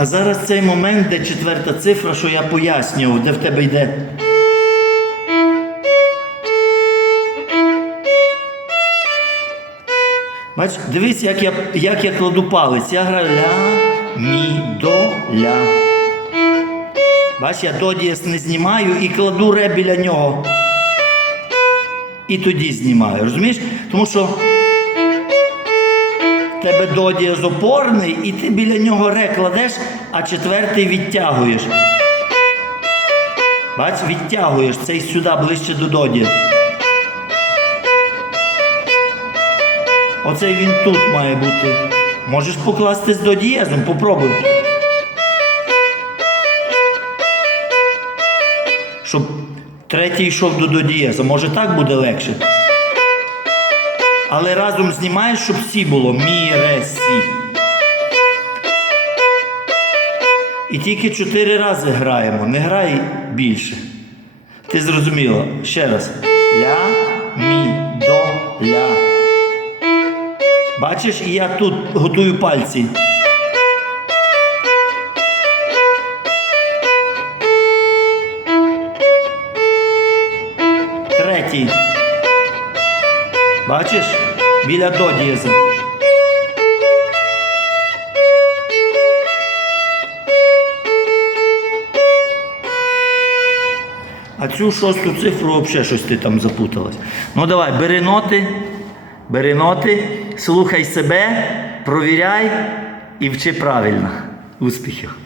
А зараз цей момент, де четверта цифра, що я пояснював, де в тебе йде. Бач, дивись, як я, як я кладу палець. Я граю ля, мі, до, ля. Бач, я до дієс не знімаю і кладу ре біля нього. І тоді знімаю. Розумієш? Тому що тебе до дієс опорний, і ти біля нього ре кладеш, а четвертий відтягуєш. Бач, відтягуєш цей сюди ближче до доді. Оцей він тут має бути. Можеш покласти з до дієзом, попробуй. Щоб третій йшов до до дієза. Може так буде легше. Але разом знімаєш, щоб сі було. Мі, ре, сі. І тільки чотири рази граємо, не грай більше. Ти зрозуміла? Ще раз. Ля, мі, до, ля. Бачиш, і я тут готую пальці. Третій. Бачиш? Біля до дієза. А цю шосту цифру взагалі щось ти там запуталась. Ну давай, бери ноти, бери ноти, слухай себе, провіряй і вчи правильно. Успіхів!